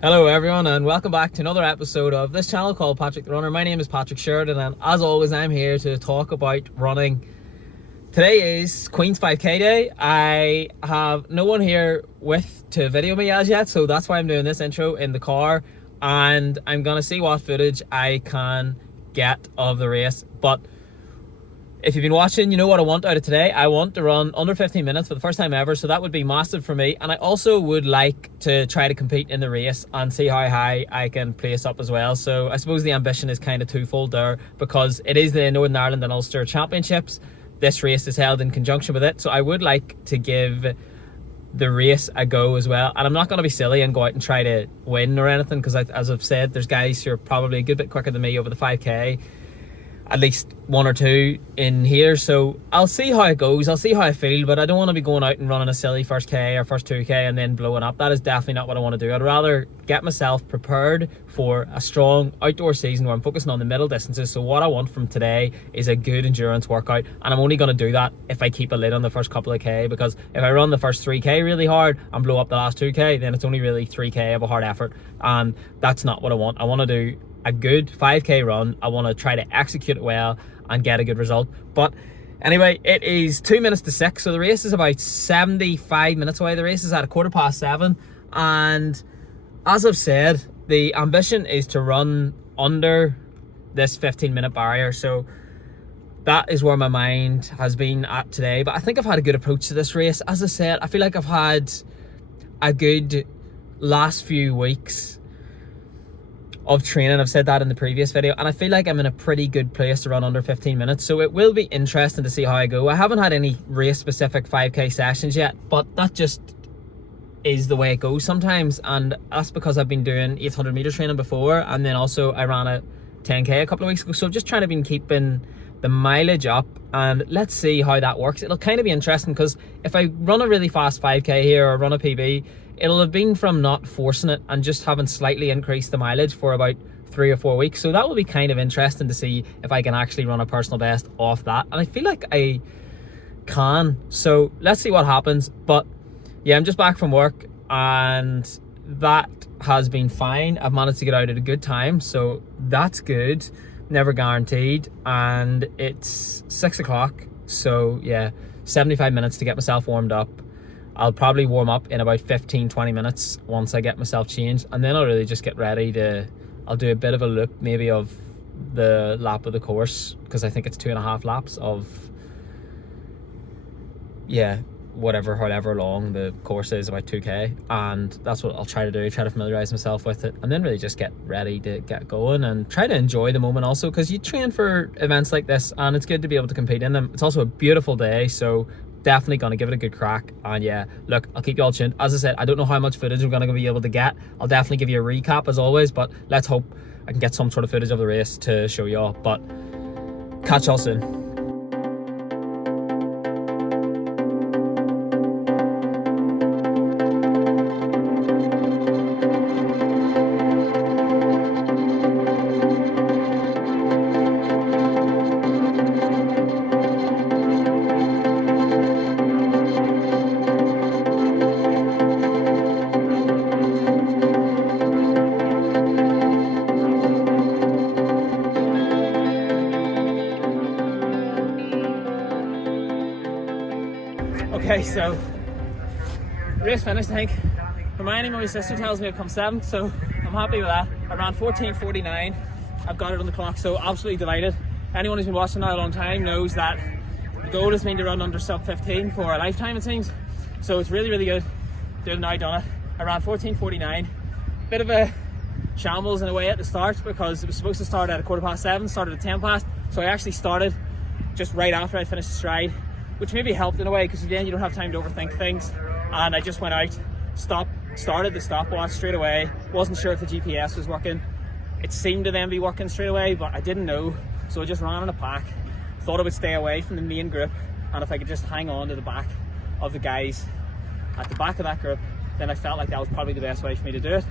Hello everyone and welcome back to another episode of this channel called Patrick the Runner. My name is Patrick Sheridan and as always I'm here to talk about running. Today is Queen's 5k day. I have no one here to video me as yet, so that's why I'm doing this intro in the car, and I'm gonna see what footage I can get of the race. But if you've been watching, you know what I want out of today. I want to run under 15 minutes for the first time ever, so that would be massive for me. And I also would like to try to compete in the race and see how high I can place up as well. So I suppose the ambition is kind of twofold there, because it is the Northern Ireland and Ulster Championships. This race is held in conjunction with it, so I would like to give the race a go as well. And I'm not going to be silly and go out and try to win or anything, because as I've said, there's guys who are probably a good bit quicker than me over the 5k. At least one or two in here, so I'll see how it goes. I'll see how I feel, but I don't want to be going out and running a silly first K or first 2k and then blowing up. That is definitely not what I want to do. I'd rather get myself prepared for a strong outdoor season where I'm focusing on the middle distances. So what I want from today is a good endurance workout, and I'm only going to do that if I keep a lid on the first couple of K, because if I run the first 3k really hard and blow up the last 2k, then it's only really 3k of a hard effort, and that's not what I want. I want to do a good 5k run. I want to try to execute it well and get a good result. But anyway, it is 2 minutes to 6, so the race is about 75 minutes away. The race is at 7:15, and as I've said, the ambition is to run under this 15-minute barrier. So that is where my mind has been at today. But I think I've had a good approach to this race. As I said, I feel like I've had a good last few weeks of training. I've said that in the previous video, and I feel like I'm in a pretty good place to run under 15 minutes, so it will be interesting to see how I go. I haven't had any race specific 5k sessions yet, but that just is the way it goes sometimes, and that's because I've been doing 800 meter training before, and then also I ran a 10k a couple of weeks ago, so I'm just trying to be keeping the mileage up, and let's see how that works. It'll kind of be interesting, because if I run a really fast 5k here or run a PB, it'll have been from not forcing it and just having slightly increased the mileage for about 3 or 4 weeks. So that will be kind of interesting to see if I can actually run a personal best off that, and I feel like I can, so let's see what happens. But yeah, I'm just back from work and that has been fine. I've managed to get out at a good time, so that's good. Never guaranteed, and it's 6 o'clock, so yeah, 75 minutes to get myself warmed up. I'll probably warm up in about 15-20 minutes once I get myself changed, and then I'll really just get ready I'll do a bit of a loop maybe of the lap of the course, because I think it's 2.5 laps of, yeah, however long the course is, about 2k, and that's what I'll try to do, try to familiarize myself with it, and then really just get ready to get going and try to enjoy the moment also, because you train for events like this and it's good to be able to compete in them. It's also a beautiful day, so definitely gonna give it a good crack. And yeah, look, I'll keep you all tuned. As I said, I don't know how much footage I'm gonna be able to get. I'll definitely give you a recap as always, but let's hope I can get some sort of footage of the race to show you all. But catch y'all soon. Okay, so race finished, I think. Hermione, my sister, tells me I've come 7th, so I'm happy with that. I ran 14:49. I've got it on the clock, so absolutely delighted. Anyone who's been watching now a long time knows that the goal has been to run under sub 15 for a lifetime, it seems. So it's really, really good. Doing now, done it. I ran 14:49. Bit of a shambles in a way at the start, because it was supposed to start at 7:15, started at 10 past. So I actually started just right after I finished the stride, which maybe helped in a way, because then you don't have time to overthink things. And I just went out, started the stopwatch straight away. Wasn't sure if the GPS was working. It seemed to then be working straight away, but I didn't know. So I just ran in a pack. Thought I would stay away from the main group, and if I could just hang on to the back of the guys at the back of that group, then I felt like that was probably the best way for me to do it.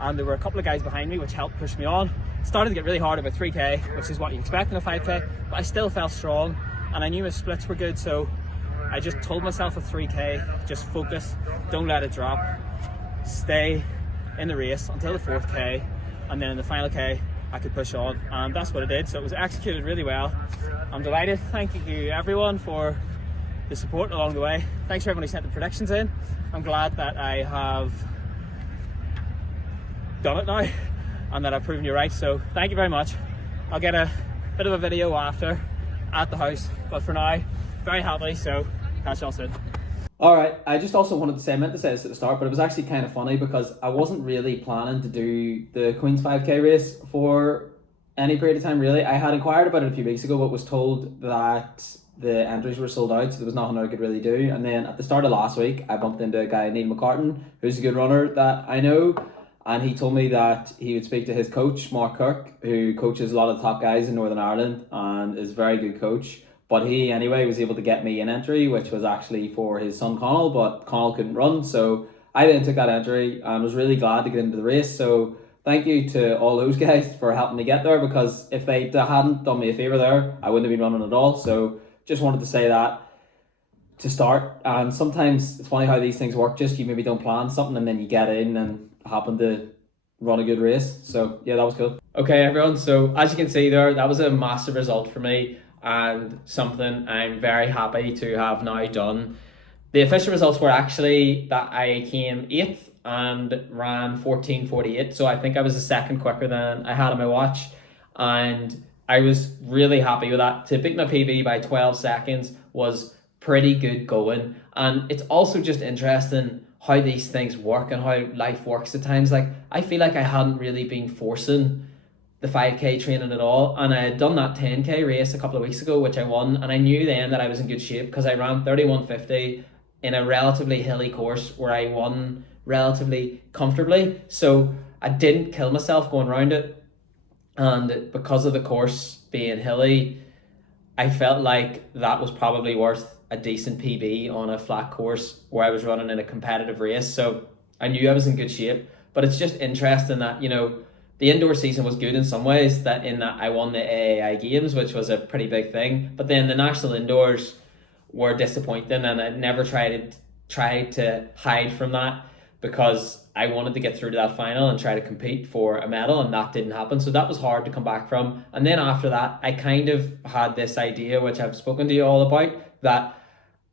And there were a couple of guys behind me which helped push me on. Started to get really hard about 3k, which is what you expect in a 5k, but I still felt strong, and I knew my splits were good, so I just told myself at 3k, just focus, don't let it drop, stay in the race until the 4th K, and then in the final K I could push on, and that's what I did. So it was executed really well. I'm delighted. Thank you everyone for the support along the way. Thanks for everyone who sent the predictions in. I'm glad that I have done it now and that I've proven you right, so thank you very much. I'll get a bit of a video after at the house, but for now, very happy, so catch y'all soon. Alright, I just also wanted to say, I meant to say this at the start, but it was actually kind of funny because I wasn't really planning to do the Queen's 5K race for any period of time really. I had inquired about it a few weeks ago, but was told that the entries were sold out, so there was nothing I could really do. And then at the start of last week, I bumped into a guy, Neil McCartan, who's a good runner that I know, and he told me that he would speak to his coach, Mark Kirk, who coaches a lot of the top guys in Northern Ireland and is a very good coach. But he, anyway, was able to get me an entry, which was actually for his son Connell, but Connell couldn't run. So I then took that entry and was really glad to get into the race. So thank you to all those guys for helping me get there, because if they hadn't done me a favour there, I wouldn't have been running at all. So just wanted to say that to start. And sometimes it's funny how these things work. Just you maybe don't plan something and then you get in and happen to run a good race. So yeah, that was cool. Okay everyone, so as you can see there, that was a massive result for me and something I'm very happy to have now done. The official results were actually that I came 8th and ran 14:48, so I think I was a second quicker than I had on my watch, and I was really happy with that. To beat my PB by 12 seconds was pretty good going. And it's also just interesting how these things work and how life works at times. Like, I feel like I hadn't really been forcing the 5K training at all, and I had done that 10K race a couple of weeks ago, which I won, and I knew then that I was in good shape because I ran 31:50 in a relatively hilly course where I won relatively comfortably. So I didn't kill myself going around it, and because of the course being hilly, I felt like that was probably worth a decent PB on a flat course where I was running in a competitive race. So I knew I was in good shape. But it's just interesting that, you know, the indoor season was good in some ways, that in that I won the AAI games, which was a pretty big thing. But then the national indoors were disappointing, and I never tried to hide from that because I wanted to get through to that final and try to compete for a medal, and that didn't happen. So that was hard to come back from. And then after that, I kind of had this idea, which I've spoken to you all about, that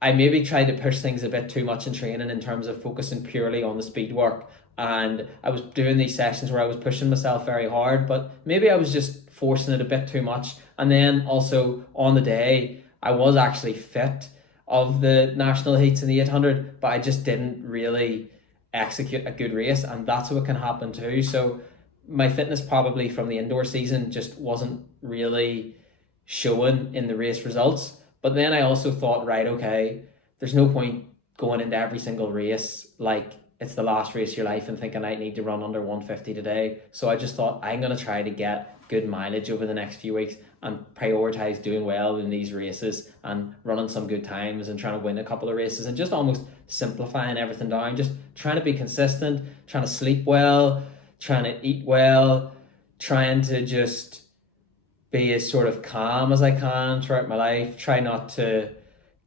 I maybe tried to push things a bit too much in training in terms of focusing purely on the speed work. And I was doing these sessions where I was pushing myself very hard, but maybe I was just forcing it a bit too much. And then also on the day, I was actually fit of the national heats in the 800, but I just didn't really execute a good race, and that's what can happen too. So my fitness probably from the indoor season just wasn't really showing in the race results. But then I also thought, right, okay, there's no point going into every single race like it's the last race of your life and thinking I need to run under 150 today. So I just thought I'm going to try to get good mileage over the next few weeks and prioritize doing well in these races and running some good times and trying to win a couple of races and just almost simplifying everything down, just trying to be consistent, trying to sleep well, trying to eat well, trying to just be as sort of calm as I can throughout my life, try not to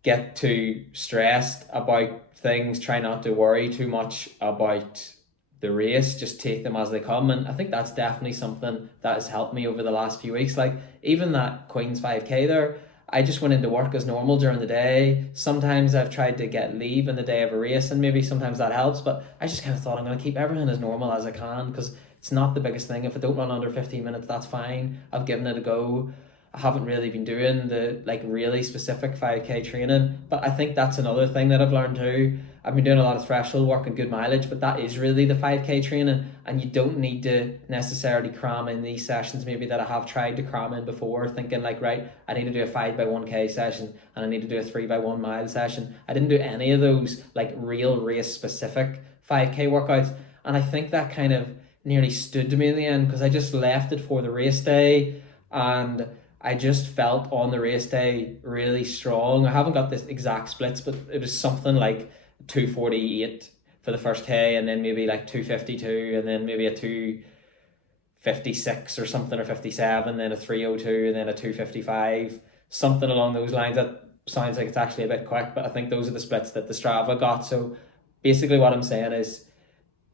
get too stressed about things, try not to worry too much about the race, just take them as they come. And I think that's definitely something that has helped me over the last few weeks. Like even that Queen's 5K there, I just went into work as normal during the day. Sometimes I've tried to get leave in the day of a race and maybe sometimes that helps, but I just kind of thought I'm going to keep everything as normal as I can because it's not the biggest thing. If I don't run under 15 minutes, that's fine. I've given it a go. I haven't really been doing the really specific 5K training, but I think that's another thing that I've learned too. I've been doing a lot of threshold work and good mileage, but that is really the 5K training, and you don't need to necessarily cram in these sessions maybe that I have tried to cram in before, thinking like, right, I need to do a 5x1K session and I need to do a 3x1 mile session. I didn't do any of those like real race specific 5K workouts, and I think that kind of nearly stood to me in the end because I just left it for the race day and I just felt on the race day really strong. I haven't got this exact splits, but it was something like 2:48 for the first K, and then maybe like 2:52, and then maybe a 2:56 or something, or 57, then a 3:02, and then a 2:55, something along those lines. That sounds like it's actually a bit quick, but I think those are the splits that the Strava got. So basically what I'm saying is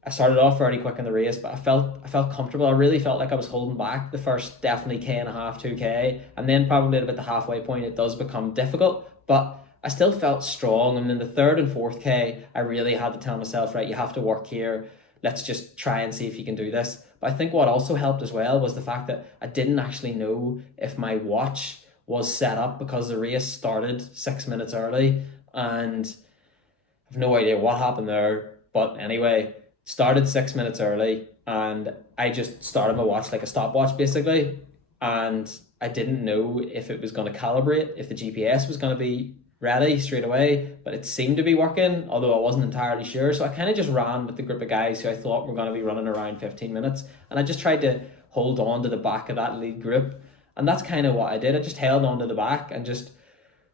I started off fairly quick in the race, but I felt comfortable. I really felt like I was holding back the first definitely K and a half, 2K, and then probably at about the halfway point it does become difficult. But I still felt strong, and then the third and fourth K, I really had to tell myself, right, you have to work here. Let's just try and see if you can do this. But I think what also helped as well was the fact that I didn't actually know if my watch was set up because the race started 6 minutes early, and I have no idea what happened there. But anyway, started 6 minutes early, and I just started my watch like a stopwatch basically, and I didn't know if it was going to calibrate, if the GPS was going to be ready straight away, but it seemed to be working, although I wasn't entirely sure. So I kind of just ran with the group of guys who I thought were going to be running around 15 minutes, and I just tried to hold on to the back of that lead group, and that's kind of what I did. I just held on to the back and just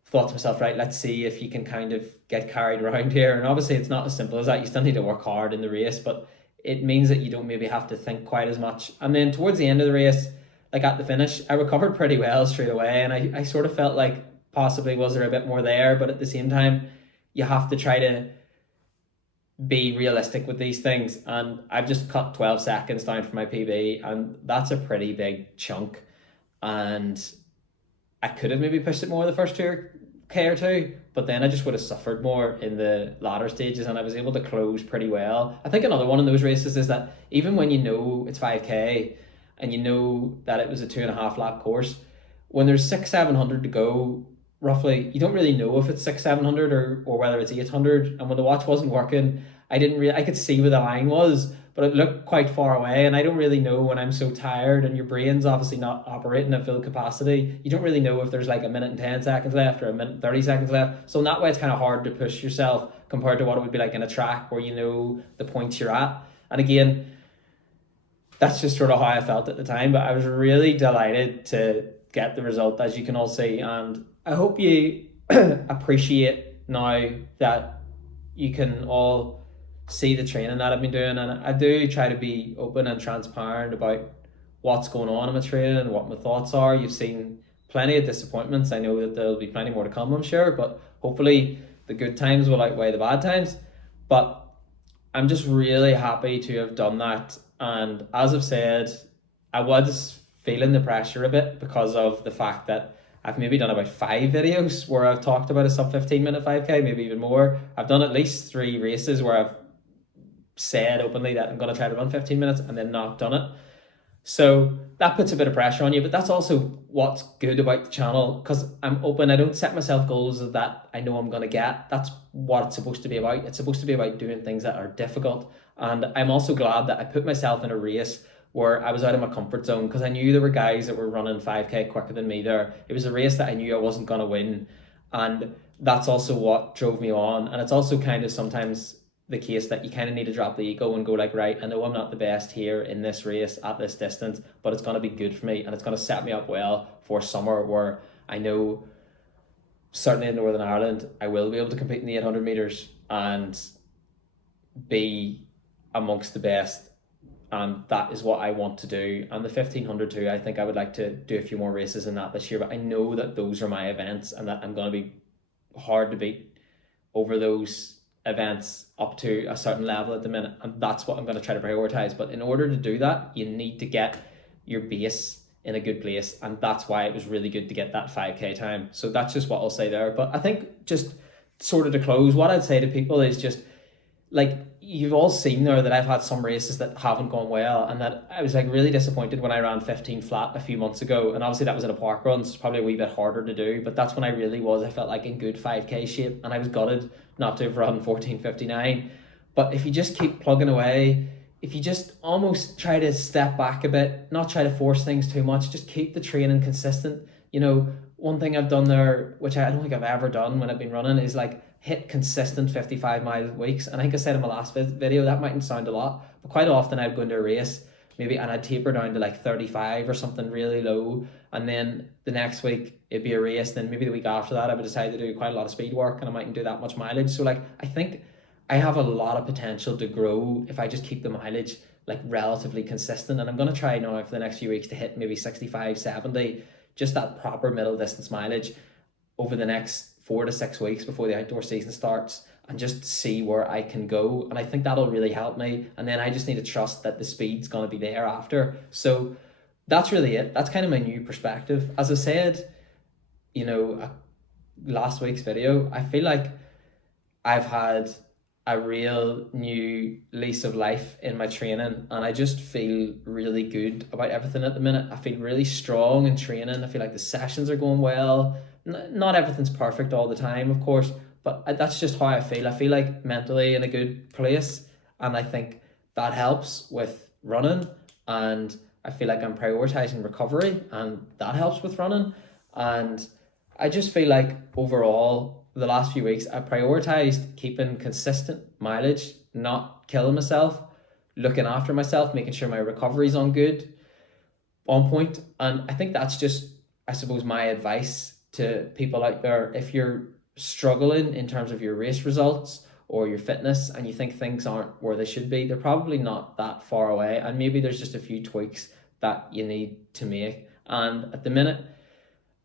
thought to myself, right, let's see if you can kind of get carried around here. And obviously it's not as simple as that. You still need to work hard in the race, but it means that you don't maybe have to think quite as much. And then towards the end of the race, like at the finish, I recovered pretty well straight away, and I sort of felt like possibly was there a bit more there, but at the same time you have to try to be realistic with these things, and I've just cut 12 seconds down for my PB, and that's a pretty big chunk. And I could have maybe pushed it more the first 2K or two, but then I just would have suffered more in the latter stages, and I was able to close pretty well. I think another one in those races is that even when you know it's 5K and you know that it was a 2.5 lap course, when there's 600-700 to go, roughly, you don't really know if it's 600-700 or whether it's 800. And when the watch wasn't working, I could see where the line was, but it looked quite far away, and I don't really know when I'm so tired and your brain's obviously not operating at full capacity. You don't really know if there's like a minute and 10 seconds left or a minute and 30 seconds left. So in that way, it's kind of hard to push yourself compared to what it would be like in a track where you know the points you're at. And again, that's just sort of how I felt at the time, but I was really delighted to get the result, as you can all see. And I hope you appreciate now that you can all see the training that I've been doing, and I do try to be open and transparent about what's going on in my training and what my thoughts are. You've seen plenty of disappointments. I know that there'll be plenty more to come, I'm sure, but hopefully the good times will outweigh the bad times. But I'm just really happy to have done that, and as I've said, I was feeling the pressure a bit because of the fact that I've maybe done about 5 videos where I've talked about a sub 15-minute 5K, maybe even more. I've done at least 3 races where I've said openly that I'm going to try to run 15 minutes and then not done it. So that puts a bit of pressure on you, but that's also what's good about the channel, because I'm open. I don't set myself goals that I know I'm going to get. That's what it's supposed to be about. It's supposed to be about doing things that are difficult. And I'm also glad that I put myself in a race where I was out of my comfort zone, because I knew there were guys that were running 5K quicker than me there. It was a race that I knew I wasn't going to win, and that's also what drove me on. And it's also kind of sometimes the case that you kind of need to drop the ego and go like, right, I know I'm not the best here in this race at this distance, but it's going to be good for me, and it's going to set me up well for summer, where I know certainly in Northern Ireland I will be able to compete in the 800 meters and be amongst the best. And that is what I want to do. And the 1500 too, I think I would like to do a few more races in that this year, but I know that those are my events and that I'm going to be hard to beat over those events up to a certain level at the minute, and that's what I'm going to try to prioritize. But in order to do that, you need to get your base in a good place, and that's why it was really good to get that 5K time. So that's just what I'll say there. But I think just sort of to close, what I'd say to people is just, like, you've all seen there that I've had some races that haven't gone well, and that I was like really disappointed when I ran 15 flat a few months ago. And obviously that was in a park run, so it's probably a wee bit harder to do, but that's when I really was, I felt like in good 5K shape, and I was gutted not to have run 14:59. But if you just keep plugging away, if you just almost try to step back a bit, not try to force things too much, just keep the training consistent. You know, one thing I've done there, which I don't think I've ever done when I've been running, is like hit consistent 55-mile weeks. And I think I said in my last video, that mightn't sound a lot, but quite often I'd go into a race maybe and I'd taper down to like 35 or something really low, and then the next week it'd be a race, then maybe the week after that I would decide to do quite a lot of speed work and I mightn't do that much mileage. So like, I think I have a lot of potential to grow if I just keep the mileage like relatively consistent. And I'm going to try now for the next few weeks to hit maybe 65-70, just that proper middle distance mileage over the next 4 to 6 weeks before the outdoor season starts. and just see where I can go. And I think that'll really help me. And then I just need to trust that the speed's going to be there after. So that's really it. That's kind of my new perspective. As I said, last week's video, I feel like I've had a real new lease of life in my training, and I just feel really good about everything at the minute. I feel really strong in training. I feel like the sessions are going well. Not everything's perfect all the time, of course, but that's just how I feel. I feel like mentally in a good place, and I think that helps with running, and I feel like I'm prioritizing recovery, and that helps with running. And I just feel like overall, the last few weeks, I prioritized keeping consistent mileage, not killing myself, looking after myself, making sure my recovery's on point. And I think that's just, I suppose, my advice to people out there. If you're struggling in terms of your race results or your fitness and you think things aren't where they should be, they're probably not that far away. And maybe there's just a few tweaks that you need to make. And at the minute,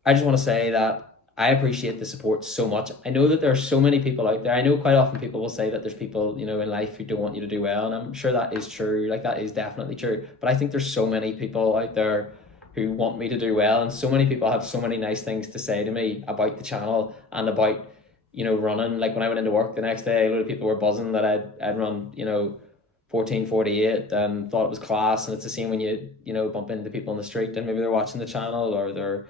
I just want to say that I appreciate the support so much. I know that there are so many people out there. I know quite often people will say that there's people, in life who don't want you to do well. And I'm sure that is true. Like, that is definitely true. But I think there's so many people out there who want me to do well. And so many people have so many nice things to say to me about the channel and about, running. Like, when I went into work the next day, a lot of people were buzzing that I'd run, 14:48 and thought it was class. And it's the same when you bump into people on the street and maybe they're watching the channel or they're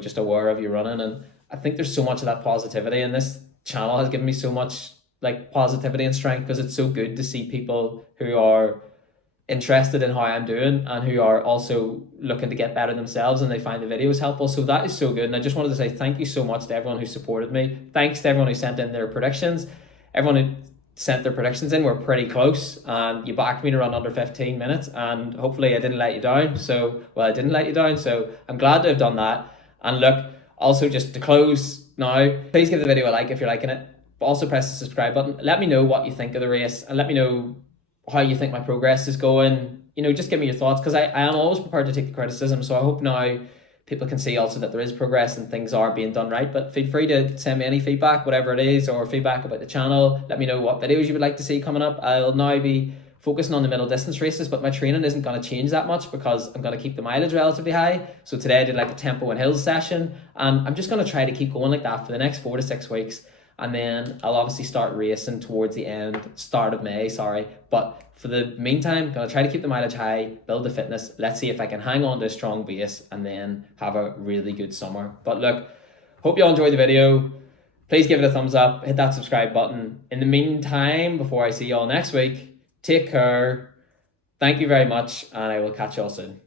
just aware of you running. And I think there's so much of that positivity, and this channel has given me so much like positivity and strength, because it's so good to see people who are interested in how I'm doing and who are also looking to get better themselves, and they find the videos helpful. So that is so good. And I just wanted to say thank you so much to everyone who supported me. Thanks to everyone who sent in their predictions. Everyone who sent their predictions in were pretty close, and you backed me to run under 15 minutes, and hopefully I didn't let you down. I didn't let you down, so I'm glad to have done that. And look, also just to close now, please give the video a like if you're liking it. But also press the subscribe button. Let me know what you think of the race, and let me know how you think my progress is going. Just give me your thoughts, because I am always prepared to take the criticism. So I hope now people can see also that there is progress and things are being done right. But feel free to send me any feedback, whatever it is, or feedback about the channel. Let me know what videos you would like to see coming up. I'll now be focusing on the middle distance races, but my training isn't going to change that much because I'm going to keep the mileage relatively high. So today I did like a tempo and hills session, and I'm just going to try to keep going like that for the next 4 to 6 weeks. And then I'll obviously start racing towards the start of May, But for the meantime, I'm going to try to keep the mileage high, build the fitness. Let's see if I can hang on to a strong base and then have a really good summer. But look, hope you all enjoyed the video. Please give it a thumbs up, hit that subscribe button. In the meantime, before I see you all next week, take care. Thank you very much, and I will catch you all soon.